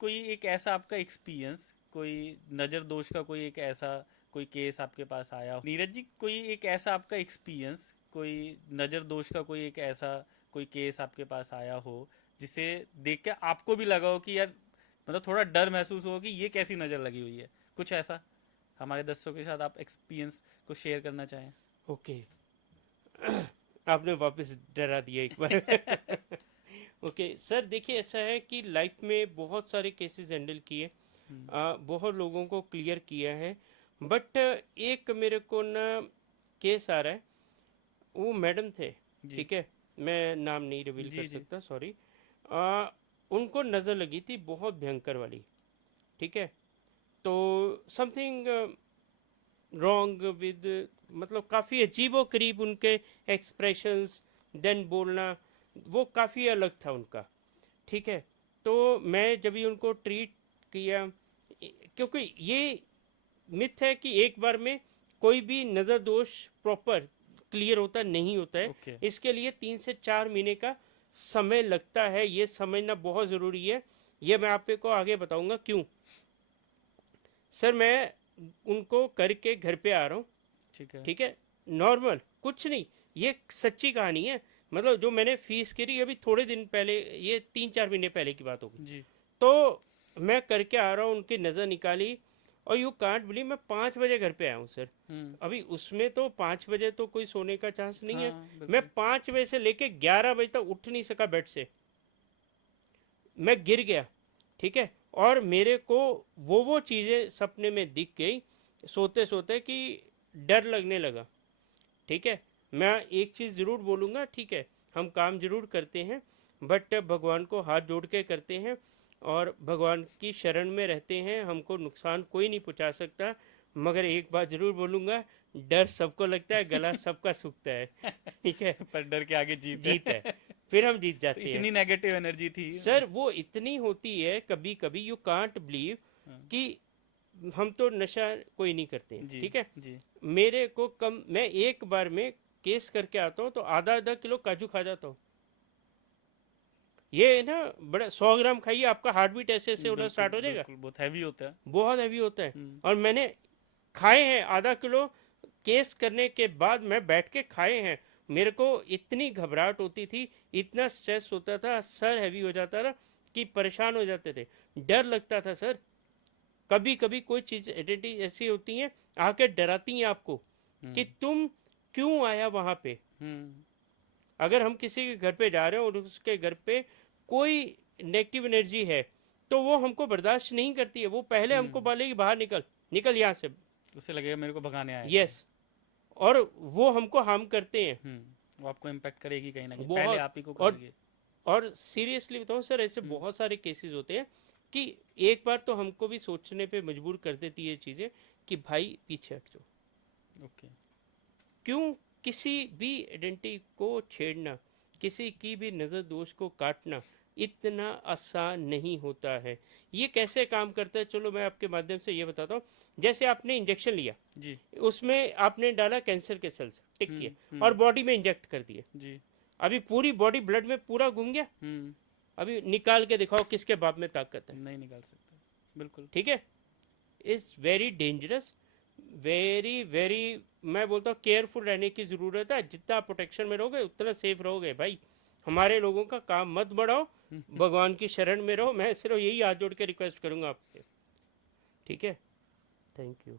कोई एक ऐसा आपका एक्सपीरियंस, कोई नज़र दोष का कोई एक ऐसा कोई केस आपके पास आया हो? नीरज जी, कोई एक ऐसा आपका एक्सपीरियंस, कोई नज़र दोष का कोई एक ऐसा कोई केस आपके पास आया हो जिसे देख के आपको भी लगा हो कि यार, मतलब थोड़ा डर महसूस हो कि ये कैसी नज़र लगी हुई है, कुछ ऐसा हमारे दर्शकों के साथ आप एक्सपीरियंस को शेयर करना चाहें? ओके। आपने वापस डरा दिया एक बार। ओके सर, देखिए ऐसा है कि लाइफ में बहुत सारे केसेस हैंडल किए, हम्म। बहुत लोगों को क्लियर किया है, बट एक मेरे को ना केस आ रहा है। वो मैडम थे, जी ठीक है, मैं नाम नहीं रिवील कर जी जी। सकता, सॉरी। उनको नज़र लगी थी बहुत भयंकर वाली, ठीक है। तो समथिंग रॉन्ग विद, मतलब काफ़ी अजीबो करीब उनके एक्सप्रेशंस, देन बोलना, वो काफ़ी अलग था उनका, ठीक है। तो मैं जब भी उनको ट्रीट किया, क्योंकि ये मिथ है कि एक बार में कोई भी नज़र दोष प्रॉपर क्लियर होता नहीं होता है। ओके। इसके लिए 3 से 4 महीने का समय लगता है, ये समझना बहुत ज़रूरी है। ये मैं आपको आगे बताऊंगा क्यों। सर मैं उनको करके घर पे आ रहा हूँ, ठीक है। ठीक है, नॉर्मल कुछ नहीं, ये सच्ची कहानी है। मतलब जो मैंने फीस करी अभी थोड़े दिन पहले, ये 3 4 महीने पहले की बात होगी। जी। तो मैं करके आ रहा हूँ, उनकी नज़र निकाली, और यू कांट बिलीव मैं 5 बजे घर पे आया हूँ सर। हम्म। अभी उसमें तो 5 बजे तो कोई सोने का चांस नहीं है। हाँ मैं बिल्कुल। 5 बजे से लेके 11 बजे तक उठ नहीं सका बेड से, मैं गिर गया, ठीक है। और मेरे को वो चीज़ें सपने में दिख गई सोते सोते कि डर लगने लगा, ठीक है। मैं एक चीज़ ज़रूर बोलूँगा, ठीक है, हम काम ज़रूर करते हैं, बट भगवान को हाथ जोड़ के करते हैं और भगवान की शरण में रहते हैं, हमको नुकसान कोई नहीं पहुंचा सकता। मगर एक बात ज़रूर बोलूँगा, डर सबको लगता है, गला सबका सूखता है, ठीक है। पर डर के आगे जीत जीत है, है। फिर हम जीत तो जाते हैं। इतनी नेगेटिव एनर्जी थी। सर वो इतनी होती है कभी कभी, यू कांट बिलीव हाँ, कि हम तो नशा कोई नहीं करते हैं, जी ठीक है। जी। मेरे को कम, मैं एक बार में केस करके आता हूँ तो आधा आधा किलो काजू खा जाता हूँ। ये ना, बड़ा 100 ग्राम खाइए, आपका हार्ट बीट ऐसे ऐसे होना बिल्कुल स्टार्ट हो जाएगा, बिल्कुल, बहुत हैवी होता है। बहुत हैवी होता है। हम्म। और मैंने खाए हैं आधा किलो, केस करने के बाद मैं बैठ के खाए हैं। मेरे को इतनी घबराहट होती थी, इतना स्ट्रेस होता था, सर हैवी हो जाता था कि परेशान हो जाते थे, डर लगता था सर। कभी कभी कोई चीज़ आइडेंटिटी ऐसी होती हैं, आके डराती हैं आपको कि हम्म। तुम क्यों आया वहाँ पे। हम्म। अगर हम किसी के घर पे जा रहे हैं और उसके घर पे कोई नेगेटिव एनर्जी है, तो वो हमको बर्दाश्त नहीं करती है, वो पहले हमको हम्म। बोलेगी बाहर निकल, निकल यहाँ से। उससे लगेगा मेरे को भगाने आया यस, कोई। और वो हमको हार्म करते हैं वो आपको इम्पेक्ट करेगी कहीं ना कहीं, पहले बहुत। आप ही को और करेगी। और सीरियसली बताऊँ सर, ऐसे हम्म। बहुत सारे केसेस होते हैं कि एक बार तो हमको भी सोचने पे मजबूर कर देती है चीज़ें कि भाई पीछे हट जाओ। ओके। क्यों किसी भी आइडेंटिटी को छेड़ना, किसी की भी नज़र दोष को काटना इतना आसान नहीं होता है। ये कैसे काम करता है, चलो मैं आपके माध्यम से ये बताता हूँ। जैसे आपने इंजेक्शन लिया, जी। उसमें आपने डाला कैंसर के सेल्स, टिक किए, और हम्म। बॉडी में इंजेक्ट कर दिए। जी। अभी पूरी बॉडी ब्लड में पूरा घूम गया। हम्म। अभी निकाल के दिखाओ किसके बाप में ताकत है, नहीं निकाल सकता। बिल्कुल। ठीक है। Is very dangerous, very very, मैं बोलता हूँ केयरफुल रहने की ज़रूरत है। जितना आप प्रोटेक्शन में रहोगे उतना सेफ रहोगे भाई। हमारे लोगों का काम मत बढ़ाओ, भगवान की शरण में रहो। मैं सिर्फ यही हाथ जोड़ के रिक्वेस्ट करूँगा आपसे, ठीक है। Thank you.